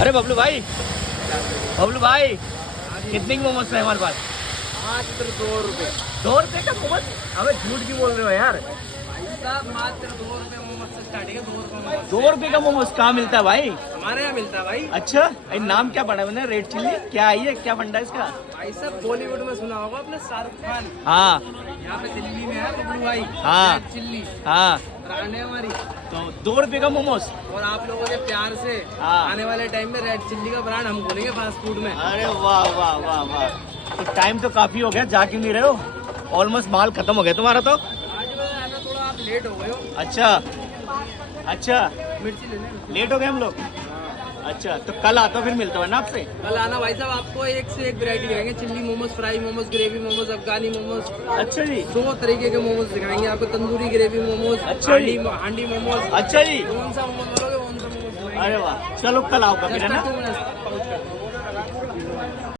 अरे बबलू भाई, बबलू भाई कितने की मोमोज है हमारे पास? मात्र 2 रुपए। 2 रुपए का मोमोज? अबे झूठ क्यों बोल रहे हो यार? भाई साहब मात्र 2 रुपए मोमोज से स्टार्टिंग है। 2 रुपए मोमोज 2 रुपए का मोमोज कहाँ मिलता है भाई? हमारे यहाँ मिलता है भाई। अच्छा, ये नाम क्या पड़ा है मैंने? रेड चिल्ली क्या है ये? क्या फंडा है इसका? भाई साहब बॉलीवुड में सुना होगा आपने शाहरुख खान। हाँ यहाँ पे दिल्ली में है बबलू भाई। हाँ। रेड चिल्ली हाँ, ब्रांड है हमारी। तो 2 रुपए का मोमोज। और आप लोगों के प्यार से हाँ। आने वाले टाइम में रेड चिल्ली का ब्रांड हम खोलेंगे फास्ट फूड में। अरे वाह वाह वाह वाह। तो टाइम तो काफी हो गया, जा क्यों नहीं रहे हो? ऑलमोस्ट माल खत्म हो गया तुम्हारा तो। आज मैं आना थोड़ा आप लेट हो गए हो। अच्छा अच्छा, मिर्ची लेने। लेट हो गए हम लोग। अच्छा, तो कल आता हूँ, फिर मिलता हूँ ना आपसे। कल आना भाई साहब, आपको एक से एक वैरायटी दिखाएंगे। Chilli momos, fry momos, gravy momos, Afghani momos. अच्छा जी। 2 तरीके के मोमोज दिखाएंगे आपको। तंदूरी ग्रेवी मोमोज, अच्छा जी। हांडी मोमोज। अच्छा जी। कौन सा मोमोज बोलोगे कौन सा मोमोज दिखाएंगे। अरे वाह, चलो कल आओ कभी, है ना? Just 2 minutes, पहुंच कर।